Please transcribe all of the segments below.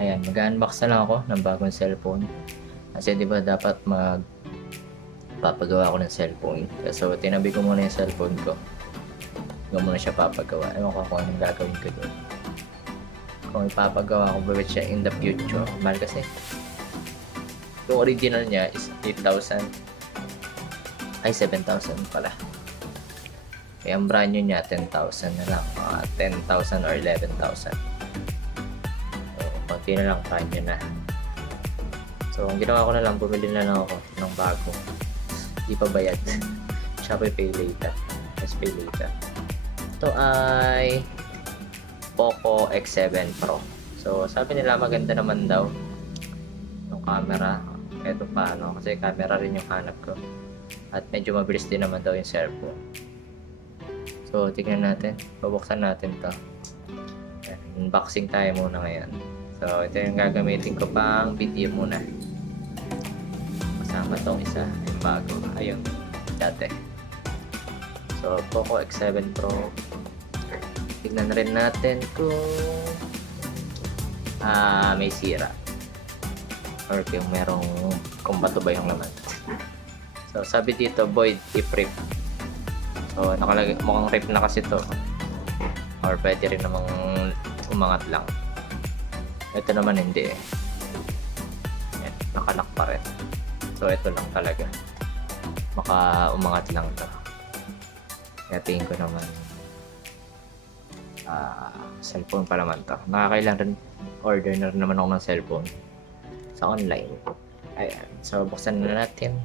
Ayan, mag-unbox na lang ako ng bagong cellphone. Kasi 'di ba dapat magpapagawa ako ng cellphone. So tinabi ko muna yung cellphone ko. Hindi ko muna siya papagawa. Ewan ko kung anong gagawin ko doon. Kung ipapagawa ko ba siya in the future. Mahal kasi. Yung original niya is 8,000. Ay, 7,000 pala. Kaya ang brand new niya 10,000 na lang. 10,000 or 11,000. So, konti na lang brand new na. So, ang ginawa ko na lang, bumili na lang ako ng bago. Hindi pa bayad. Shopee Pay Later. Yes, Pay Later. Ito ay Poco X7 Pro. So, sabi nila maganda naman daw yung camera. Ito pa, no? Kasi camera rin yung hanap ko. At medyo mabilis din naman daw yung cellphone. So, tignan natin. Babuksan natin to. Unboxing tayo muna ngayon. So, ito yung gagamitin ko pang video muna. Kasama tong isa. Yung bago. Ayun. Dati. So, Poco X7 Pro. Tignan rin natin kung may sira. Or kung merong kung bato ba yung laman. So, sabi dito, void if rip. So, nakalagay, mukhang rip na kasi to. Or pwede rin namang umangat lang. Ito naman hindi eh. Yan, nakalock pa rin. So, ito lang talaga. Maka umangat lang to. Kaya tingin ko naman cellphone pa naman to. Nakakailan rin order na rin naman ako ng cellphone sa online. Ayan. So, buksan na natin.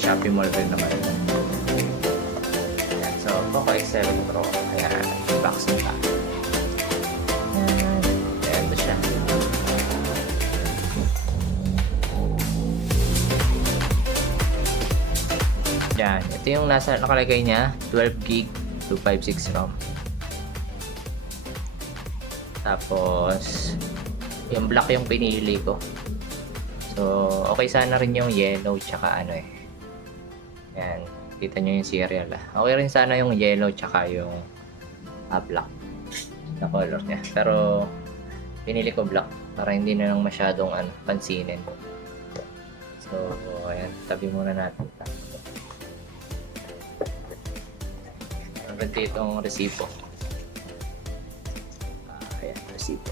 Shopee Mall rin naman. Ayan. So, Poco X7 Pro. Ayan. Unboxing pa. Ayan. Ito siya. Ayan. Ito yung nasa nakalagay niya. 12GB 256 ROM. Tapos, yung black yung pinili ko. So, okay sana rin yung yellow tsaka ano eh. Ayan, kita nyo yung serial Okay rin sana yung yellow tsaka yung black na color niya. Pero pinili ko black para hindi na lang masyadong pansinin. So, ayan, tabi muna natin. Meron ditong resibo. Ayan, resibo.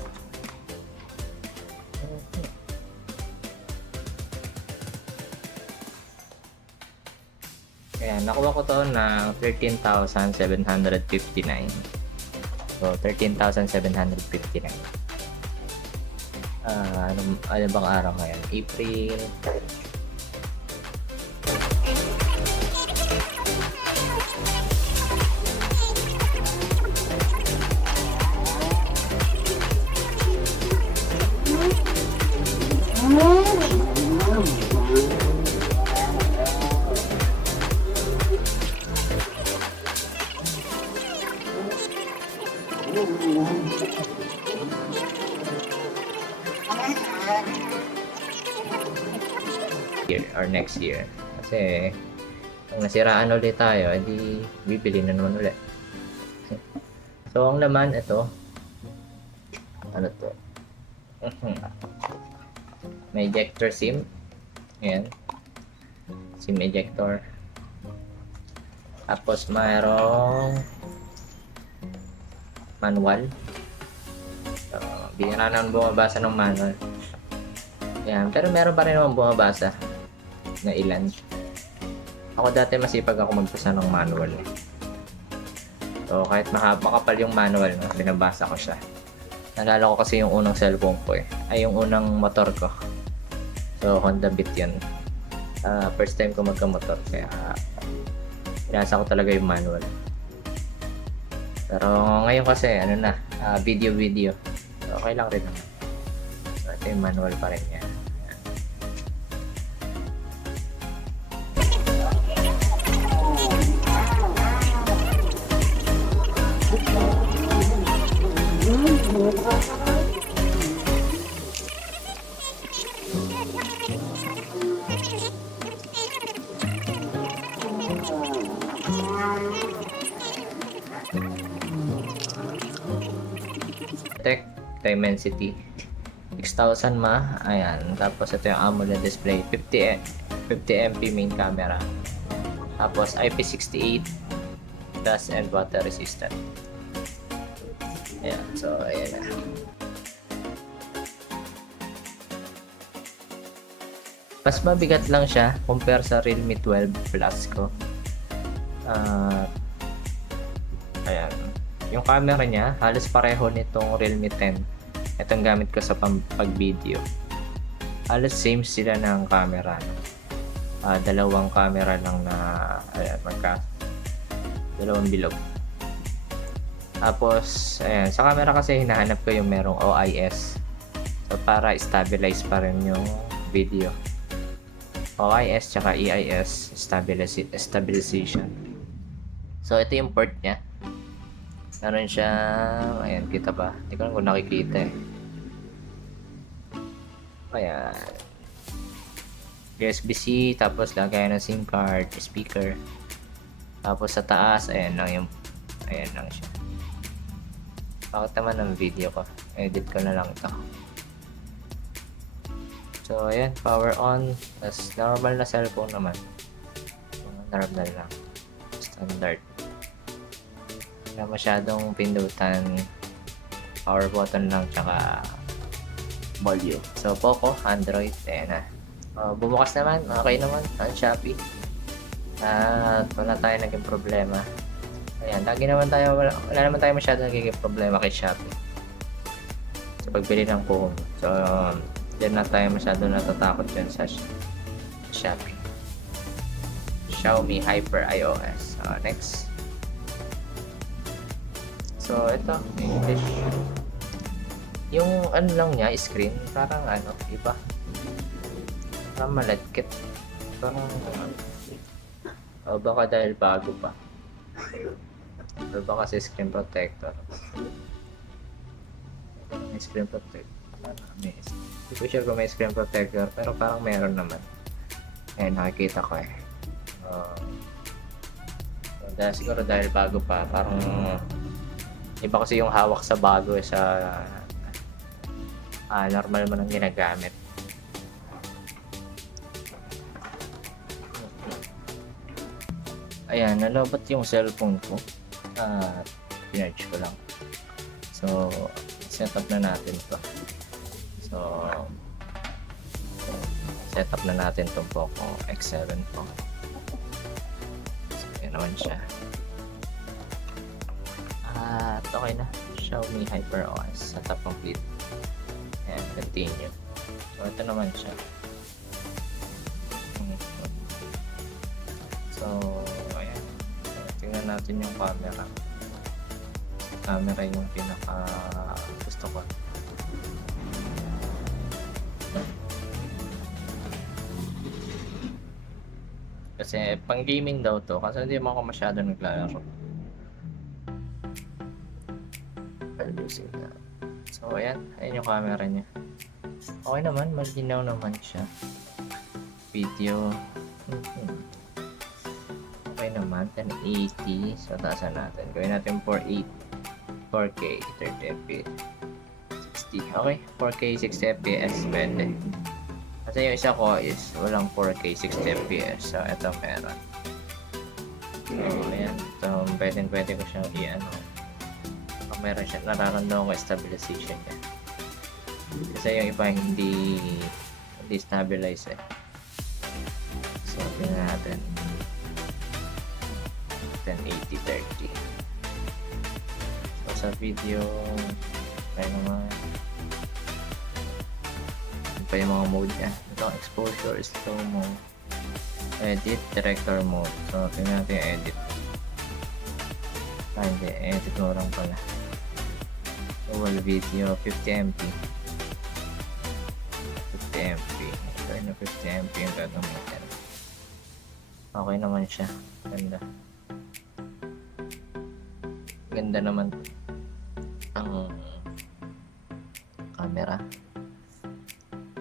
Ayan, nakuha ko to na 13,759. So, 13,759. Ano bang araw ngayon? April. Year or next year. Kasi kung nasiraan ulit tayo, edi bibili na naman ulit. So, ang laman ito, ano to? May ejector SIM. Ayan. SIM ejector. Tapos mayroong manual. So, bihira naman bumabasa ng manual. Ayan. Pero meron pa rin naman bumabasa na ilan. Ako dati masipag ako magbasa ng manual. So, kahit makapal yung manual, binabasa ko siya. Nalala ko kasi yung unang cellphone ko eh. Ay, yung unang motor ko. So, Honda Beat yun. First time ko magka-motor. Kaya, binasa ko talaga yung manual. Pero ngayon kasi, video. So, okay lang rin naman. So, ito yung manual pa rin yan. Tech Dimensity 6000 ayan, tapos ito yung AMOLED display, 50MP main camera, tapos IP68 dust and water resistant. Ayan, so ayan na. Mas mabigat lang siya compare sa Realme 12 Plus ko. Ayan. Yung camera niya, halos pareho nitong Realme 10. Itong gamit ko sa pag-video. Halos same sila ng camera. Dalawang camera lang na, ayan, dalawang bilog. Tapos, ayan, sa camera kasi hinahanap ko yung merong OIS. So, para stabilize pa rin yung video. OIS tsaka EIS, stabilization. So, ito yung port niya. Meron siya, ayan, kita ba? Hindi ko lang kung nakikita eh. Ayan. USB-C, tapos lagay ng SIM card, speaker. Tapos sa taas, ayan lang siya. Bakit naman ang video ko? Edit ko na lang ito. So, ayan, power on. Tapos, normal na cellphone naman. Normal lang. Standard. Wala masyadong pindutan. Power button lang, tsaka volume. So, Poco, Android, ayan na. Bumukas naman, okay naman, ang Shopee. At wala tayo naging problema. Ayan, lagi naman tayo, wala naman tayo masyadong naging problema kay Shopee. Sa pagbili ng phone. So, hindi na tayo masyado natatakot dyan sa Shopee. Xiaomi Hyper iOS. Next. So, ito, English. Yung ano lang niya, screen, parang ano, iba. Parang malagkit. Parang, baka dahil bago pa. O baka sa screen protector. May screen protector. Hindi ko sure kung may screen protector, pero parang meron naman. Ayan, nakikita ko eh. Siguro dahil bago pa, parang iba kasi yung hawak sa bago eh, sa normal mo nang ginagamit. Ayan, nalobot yung cellphone ko. Pinarge ko lang. So, set up na natin to. So, set up na natin itong Poco X7 po. So, yan naman siya. At okay na. Xiaomi Hyper OS. Setup complete. And continue. So, ito naman siya. So, ayan. So, tingnan natin yung camera. Camera yung pinaka gusto ko. Kasi pang gaming daw to, kasi hindi mo ako masyado naglalaro. So ayan yung camera niya. Okay naman, malinaw naman siya. Video. Okay naman, 1080. So taasan natin. Gawin natin 4K 30fps 60. Okay, 4K 60fps pwede. Kasi yung isa ko is walang 4K 60fps. So ito meron. So ayan. So pwede ko siyang i-ano. Meron siya, nararamdaman ko stabilization niya. Kasi yung iba hindi stabilize eh. So tingnan natin. 1080-30. So sa video, kaya naman pa yung mga mode niya. Ito, exposure, slow mo, edit, director mode. So tingnan natin yung edit. Hindi, edit mo lang pala. Dual video, 50MP. 50MP. Ito na 50MP yung gagamitin. Okay naman siya. Ganda. Ganda naman ang camera.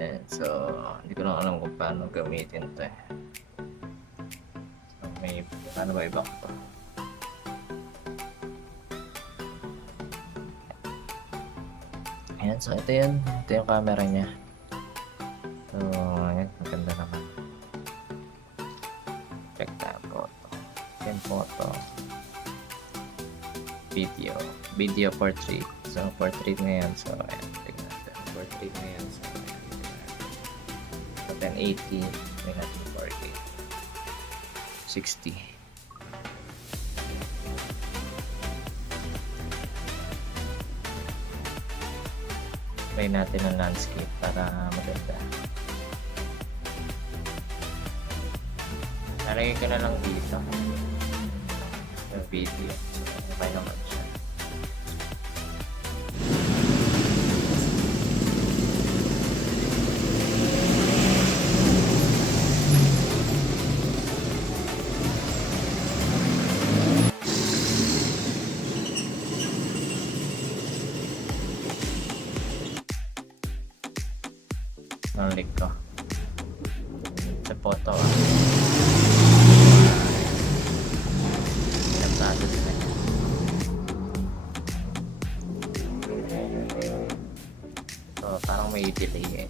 And so, hindi ko lang alam kung paano gamitin ito eh. So, may paano ba iba ko? Ayan, so ito yun. Ito yung camera niya. So, ayan, maganda naman. Check that photo. Then photo. Video portrait. So, portrait na yan. So, ayan, tignan natin. Portrait na yan. So, ayan, so 1080. May natin 4K. 60. Try natin ang landscape para maganda. Nalagay ko na lang dito yung video. So, okay naman siya. Nalik ko sa photo. Pinagtado sila niya. So, parang may delay eh.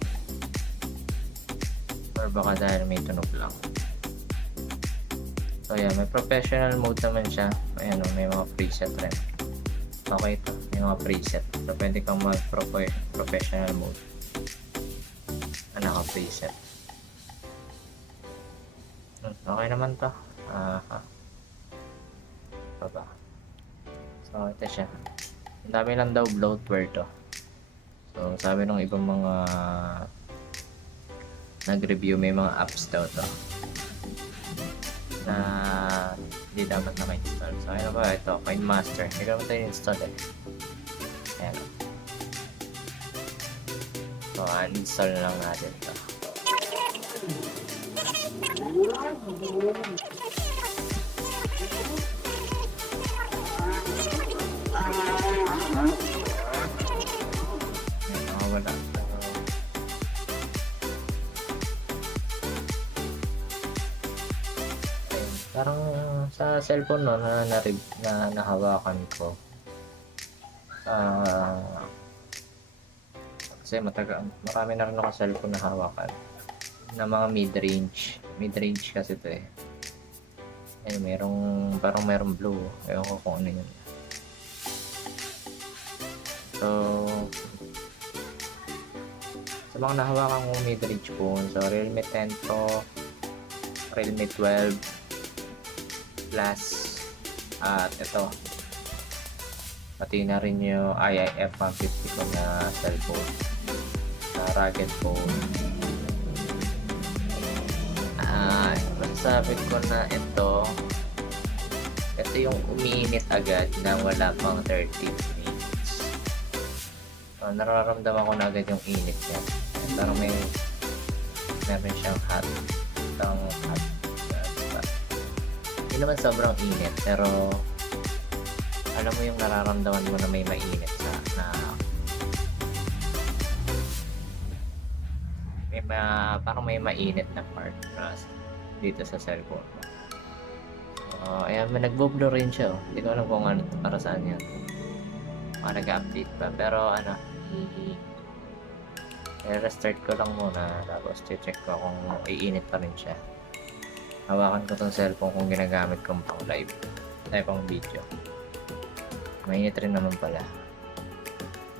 Or baka dahil may tunog lang. So, yeah, may professional mode naman siya. Ayan, may mga preset rin. Okay ito, may mga preset. So, pwede kang mag-professional mode. Naka-preset. Okay naman to. Baba. So, ito siya. Ang dami lang daw bloatware to. So, sabi ng ibang mga nag-review, may mga apps daw to na hindi dapat naka-install. So, ano ba? Ito, KineMaster. Hindi ko naman tayo install eh. Ayan. So, uninstall na lang natin ito. Wala. Parang sa cellphone no, na nahawakan ko. Kasi marami na rin ako cellphone na hawakan na mga mid-range kasi ito eh. Ayun, merong blue, ewan ko kung ano yun. So, sa mga nahawakan kong mid-range phone, so Realme 10 Pro, Realme 12 Plus, at ito, pati na rin yung IIF 150 ko na cellphone, na rugged phone. Masasabi ko na ito yung umiinit agad na wala pang 30 minutes. So, nararamdaman ko na agad yung init niya. Parang meron siyang hot. Hindi naman sobrang init, pero alam mo yung nararamdaman mo na may mainit parang may mainit na part dito sa cellphone. So, ayan, may nagbo-blur rin siya. Hindi ko alam kung ano para saan yan. Nag-update pa. Pero restart ko lang muna. Tapos check ko kung iinit pa rin siya. Hawakan ko tong cellphone kung ginagamit kong pang live. Pang video. Mainit rin naman pala.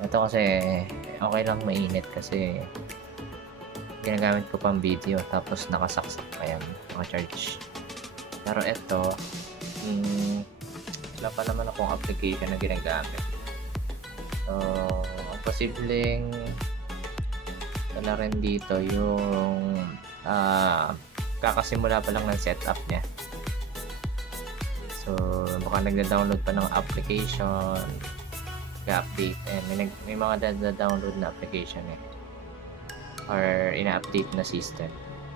Ito kasi okay lang mainit kasi ginagamit ko pang video tapos nakasaksak pa yan, naka-charge. Pero ito wala pa naman akong application na ginagamit. So, posibleng wala rin dito yung kakasimula pa lang ng setup niya. So, baka nagda-download pa ng application nag-update. Ayan, may mga download na application eh. Or ina-update na system.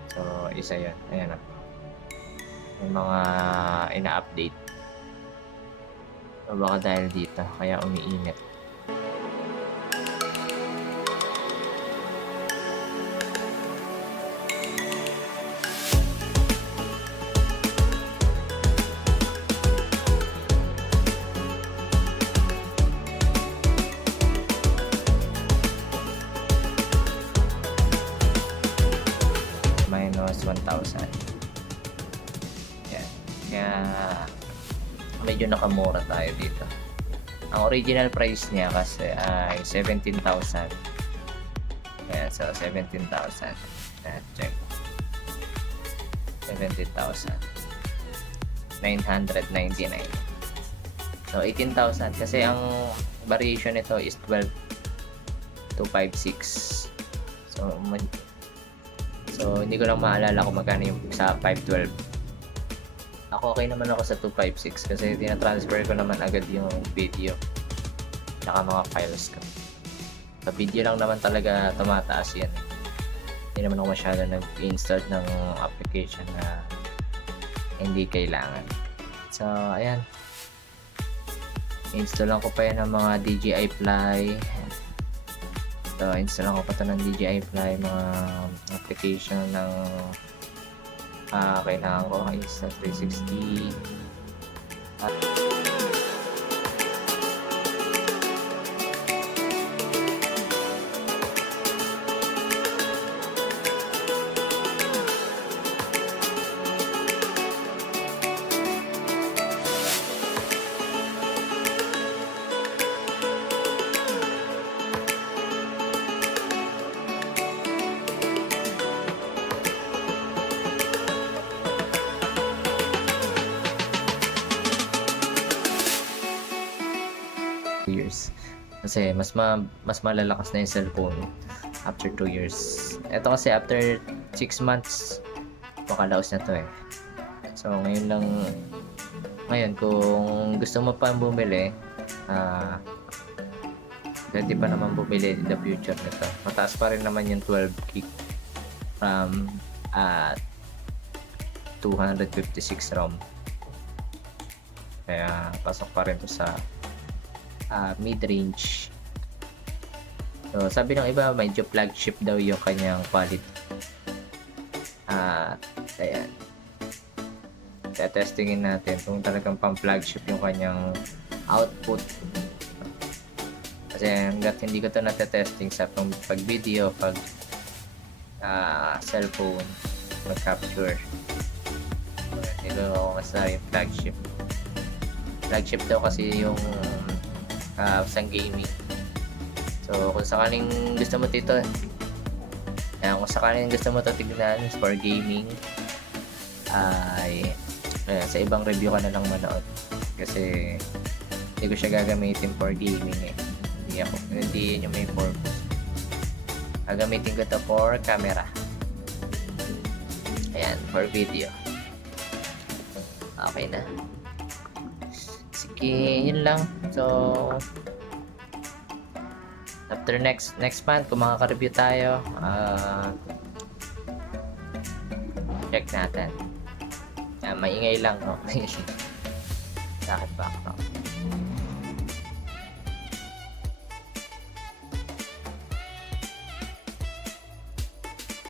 So, isa yun. Ayan o. May mga ina-update. So, baka dahil dito, kaya umiinit. Minus 1,000. Yan. Kaya medyo nakamura tayo dito. Ang original price niya kasi ay 17,000. Ayan, so 17,000. Ayan, check. 17,000. 999. So 18,000 kasi ang variation nito is 12 to 56. So hindi ko lang maalala kung magkano yung sa 512. Ako okay naman ako sa 256 kasi tina-transfer ko naman agad yung video tsaka mga files ko. Sa video lang naman talaga tumataas yan. Hindi naman ako masyado nag-install ng application na hindi kailangan. So ayan, install lang ko pa yan ng mga DJI Fly. So install lang ko pa ito ng DJI Fly, mga application ng kailangan ko Insta360 at years kasi mas malalakas na yung cellphone after 2 years. Ito kasi after 6 months makalaos na to eh. So ngayon kung gusto mo pa bumili, pwede pa naman bumili in the future nito. Mataas pa rin naman yung 12 gig from 256 ROM, kaya pasok pa rin to sa mid-range. So sabi ng iba medyo flagship daw yung kanyang quality. Ayan, testingin natin kung talagang pang flagship yung kanyang output, kasi hanggat hindi ko to natetesting sa pag video, pag cellphone mag-capture, hindi ko masabi yung flagship daw kasi yung isang gaming. So kung sakaling gusto mo dito, kung sakaling gusto mo ito tignan for gaming, ay sa ibang review ka na lang manood kasi hindi ko siya gagamitin for gaming eh. Hindi yun yung may purpose. Gagamitin ko ito for camera. Ayan, for video. Okay na. Sige, yun lang. So after next month kung makaka-review tayo, check natin. Maingay lang, no? Bakit ba?